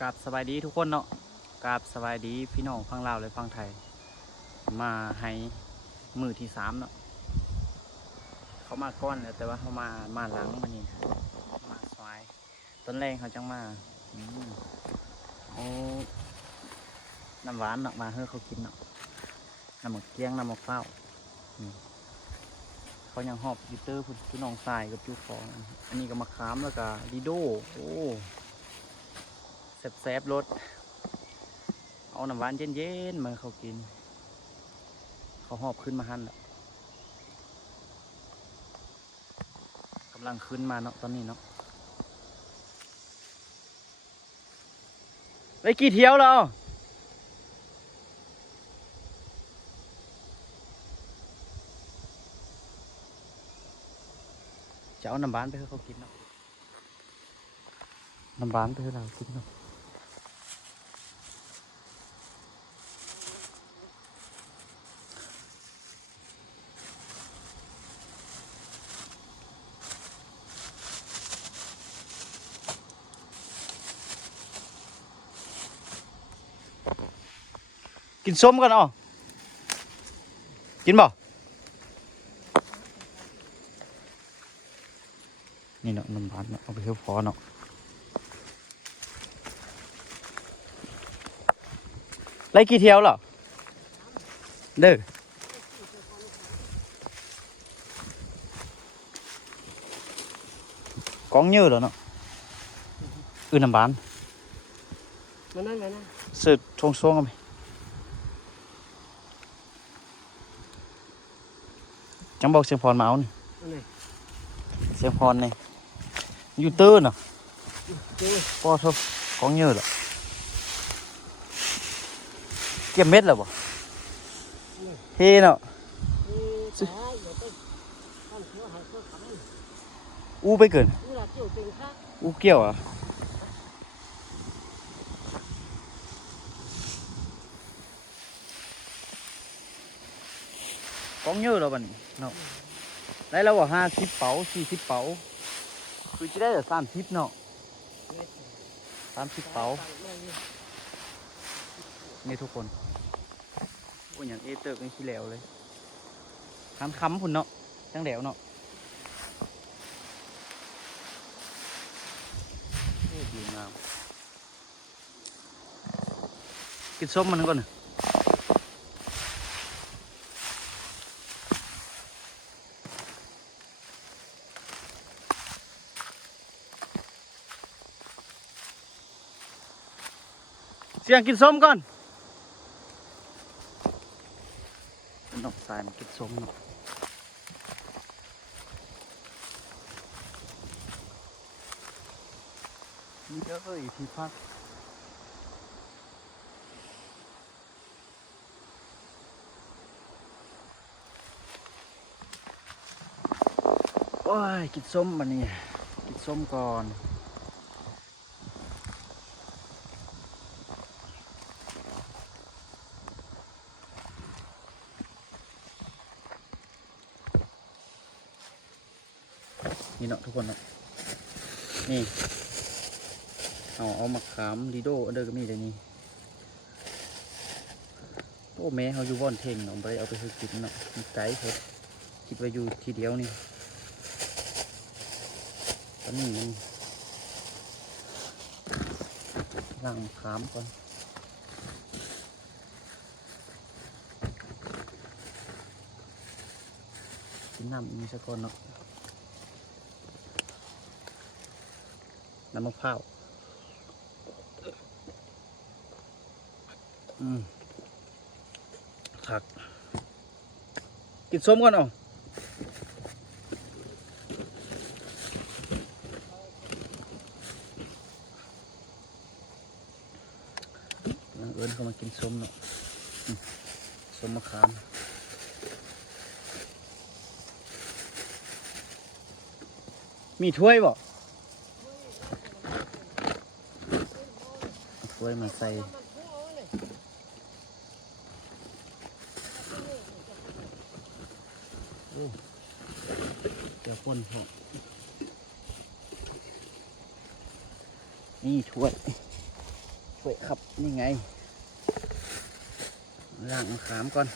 กราบสบายดีทุกคนเนาะกราบสบายดีพี่น้องฟังลาวและฟังไทยมาให้มือที่3เนาะเขามาก้อนแล้วแต่ว่าเขามาหลังมันนี่มาสวายต้นแรงเขาจังมาเอาน้ำหวานเนาะมาให้เขากินเนาะน้ำหมกเกี้ยงน้ำหมกเฝ้าเขายังหอบยูเตอร์พี่น้องทรายกับจูฟองอันนี้ก็มาค้ามแล้วก็ดีโดโอ้แซ่บๆรสเอาน้ำหวานเย็นๆมาเขากินเขาหอบขึ้นมาหั่นแล้วกำลังขึ้นมาเนาะตอนนี้เนาะไปกี่เที่ยวแล้วจะเอาน้ำหวานไปให้เขากินเนาะน้ำหวานไปให้เรากินเนาะกินส้มกันอ๋อกินบ่นี่เนาะน้ำหวานเนาะเอาไปให้พอเนาะไล่กี่เที่ยวเหรอเด้อกองเยอะแล้วเนาะน้ำหวานมานั่นมานั่นสืบช่วงๆกันไหมจังบอกเสียงพรมาเอานี่เสียงพรนี่ยูเตอร์เนาะพอเท่ากองเยอะแล้วเก็บเม็ดแล้วบ่เฮ้เนาะอู้ไปเกินอู้เกี่ยวอ่ะกองเยอะแล้วบัดนี้เนาะได้แล้วว่า50 เป๋า40 เป๋าคือจะได้แต่30เนาะ30 เป๋านี่ทุกคนโอ้ยอย่างเอเตอร์เป็นขี้เหลวเลยทำคำพุ่นเนาะจังเหลวเนาะโอ้ดีงามกินส้มมันก่อนนะเสียงกินส้มก่อนนกตายมันกินส้มเนาะมีเยอะเลยที่พักโอ้ยกินส้มมันนี่กินส้มก่อนนี่เนาะทุกคนเนาะนี่เอามาขามดีโดเดอร์ก็มีเลยนี่โอ้แม่เขาอยู่บ่อนเท่งเนาะไปเอาไปให้กินเนาะมีไก่เผ็ดคิดว่าอยู่ทีเดียวนี่ตอนนี้ล้างขามก่อนกินน้ำมีสักคนเนาะน้ำมะพร้าวผักกินส้มก่อนอ๋อเอิญเขามากินส้มเนาะส้มมะขามมีถ้วยบ่ถ้วยมาใส่เดี๋ยวพ่นพอนี่ถ้วย ถ้วยครับนี่ไงล้างมะขามก่อน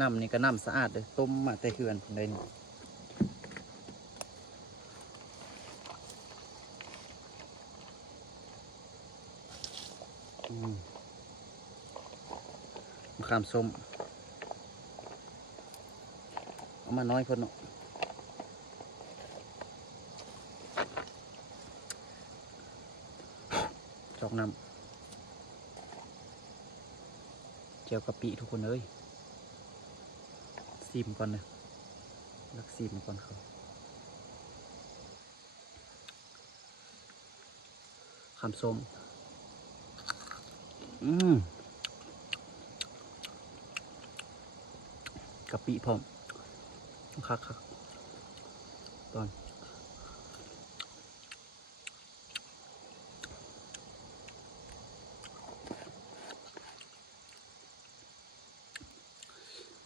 น้ำนี่ก็น้ำสะอาดเลยต้มมาแต่เขื่อนเลยนี่มะขามส้มเอามาน้อยคนเนาะจอกน้ำเจียวกะปิทุกคนเลยซีมก่อนนะรักซีมก่อนเขาขามส้มกะปิพร้อมคักตอน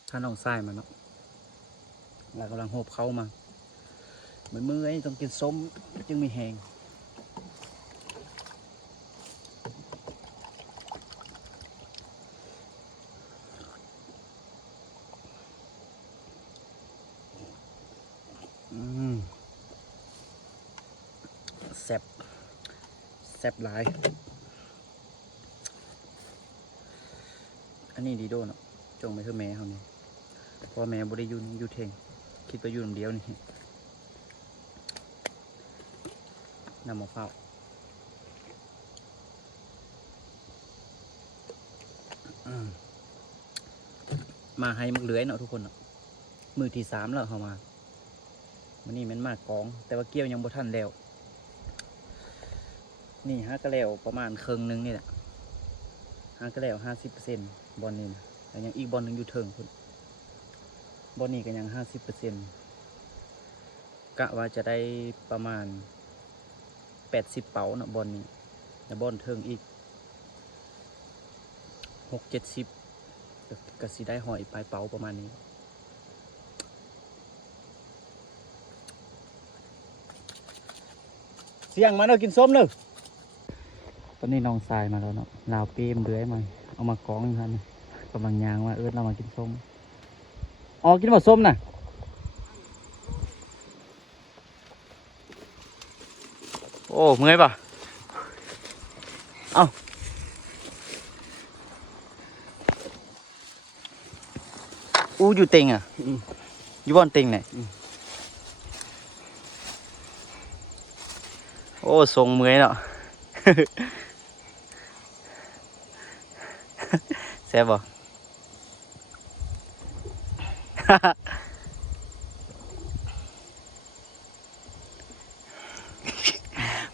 ถ้าน้องทรายมาเนาะเรากำลังโหบเข้ามามือไอ้ต้องกินส้มจึงมีแหงแซ่บแซ่บหลายอันนี้ดีโดเนาะจงไปเถอะแม่เขาเนี่ยเพราะแม่บริยุนอยู่เทงคิดไปอยู่คนเดียวนี่นำมาเฝ้ามาให้มักเลื้อยเนาะทุกคนเนาะมือที่3แล้วเขามาวันนี้มันมากกองแต่ว่าเกี้ยวยังบ่ทันแล้วนี่ฮะก็แล้วประมาณครึ่งนึงนี่แหละฮะก็แล้ว50%บอลนี่นะแต่ยังอีกบอลหนึ่งอยู่เทิงคุณบอลนี่ก็ยัง50%กะว่าจะได้ประมาณ80 เป๋าเนาะบอลนี้แต่บอลเทิงอีก60-70ก็สิได้หอยปลายเป๋าประมาณนี้เสียงมาเนาะกินส้มเนาะตอนนี้น้องทรายมาแล้วเนาะลาวเปมเดือยมาเอามากองอยู่ครับกำลังยางว่าเรามากินส้มอ๋อกินหมดส้มน่ะโอ้เมื่อยป่ะเอ้าอู้อยู่เต็งอ่ะอยู่บอนเต็งไหนโอ้ทรงเมื่อยเนาะ แซ่บบ่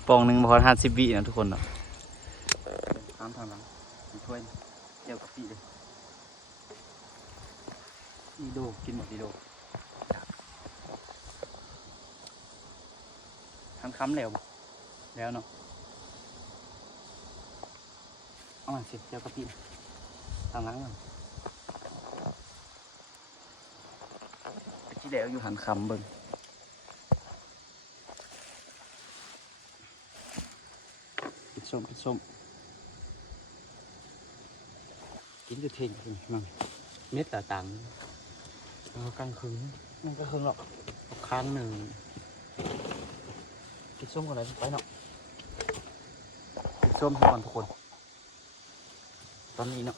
ปองหนึ่งพอ50 วินะทุกคนเนาะตามทางหลังถ้วยเจียวกะปิเลยดีโดกินหมดดีโดทั้งคำแล้วเนาะเอามาสิเจียวกะปิทางหลังเนาะที่แล้วอยู่หันคำเบิ่งกินส้มกินอยู่เทงมั่งเม็ดต่างกลางคืนมันก็คืนหรอกค้างหนึ่งกินส้มก่อนเลยไปเนาะกินส้มทุกคนตอนนี้เนาะ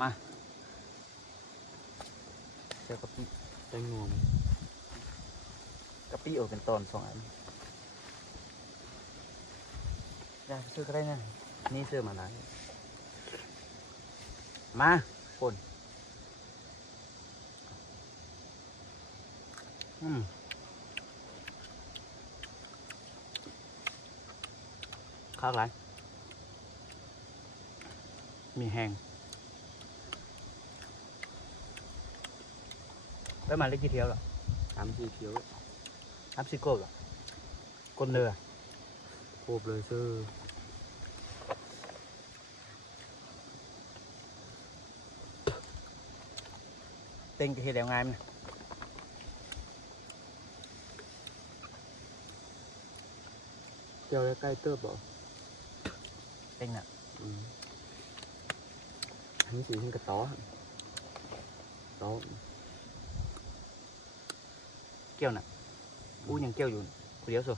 มาเจอกะปิแตงงวมกะปิออกเป็นตอน2 อันได้ซื้อก็ได้นะนี่ซื้อมานานมาคนข้าวไรมีแห้งไปมาเล็กกี่เที่ยวหรอ3-4 เที่ยว3-4 โกบหรอก้นเรือโกบเลยซื้อ ต็งจะเฮ็ดแล้วง่ายมั้ย เจียวแล้วใกล้เติบบ่ เต็งน่ะ อันนี้สีขึ้นกระต้อต้อ เกี่ยวน่ะอู้ยังเกี่ยวอยู่คนเดียวสิ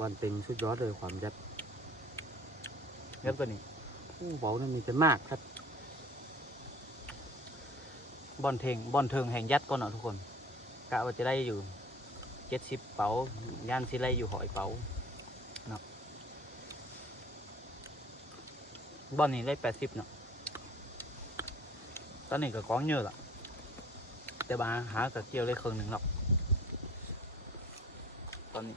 วันเต็งสุดยอดเลยความยัด เริ่มตัวนี้ เบาเนี่ยมีแต่มากครับ บอลเทิงแห่งยัดก่อนเนาะทุกคนกะว่าจะได้อยู่70เป๋าย่านสิไลอยู่100เป๋าเนาะบอลนี้ได้80เนาะตอนนี้ก็ก้องเยอะละแต่บาหากับเกี่ยวได้ครึ่งหนึ่งหรอกตอนนี้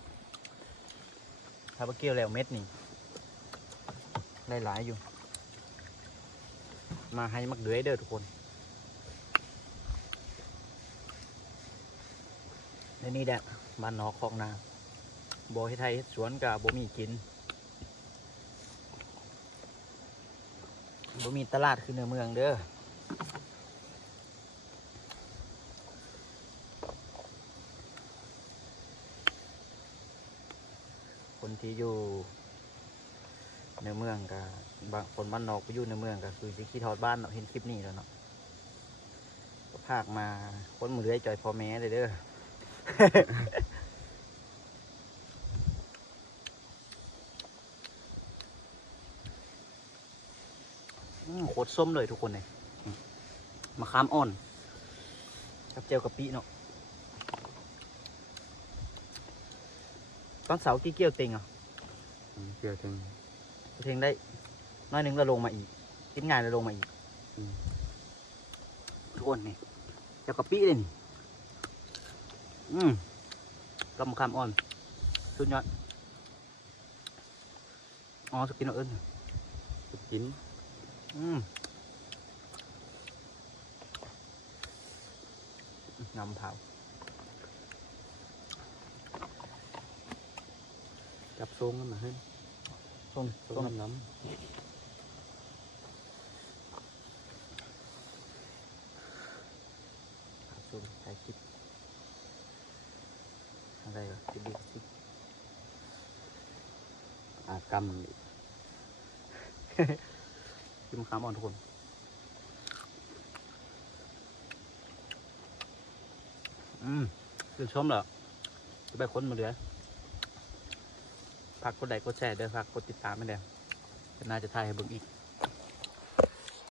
ถ้าว่าเกี่ยวแล้วเม็ดนี่ได้หลายอยู่มาให้มักเดือยเด้อทุกคนในนี่แหละบ้านนอกคลองนาบ่ให้ไทยเฮ็ดสวนกับบ่มีกินบ่มีตลาดคือในเมืองเด้อคนที่อยู่ในเมืองกับบางคนบ้านนอกไปอยู่ในเมืองก็คือสิขี้ทอดบ้านเนาะเห็นคลิปนี้แล้วเนาะก็พากมาคนมือเลื้อยจ่อยพ่อแม่เลยเด้อ โคตรส้มเลยทุกคนเลยมะขามอ่อนกับเจียวกะปิเนาะตอนเสาร์กี่เกี่ยวเต็งอ่ะ เจียวเต็ง เต็งได้น้อยหนึงแล้วลงมาอีกกินง่ายแล้วลงมาอีกทุกคนนี่เจียวกะปิเลยนี่กับมะขามอ่อนสุดยอดอ๋อสกินเอาเอิ้น กินน้ำเผา จับทรงกันมาให้ ส้ม ทรง ส้ม น้ำ ส้มถ่ายคลิปอะไรวะคลิปดีคลิป กำ กินมะขามอ่อนทุกคนคือชมเหรอจะไปค้นมาเหลือฝากกดไลค์กดแชร์ด้วยฝากกดติดตามไม่ได้น่าจะถ่ายให้เบิ่งอีก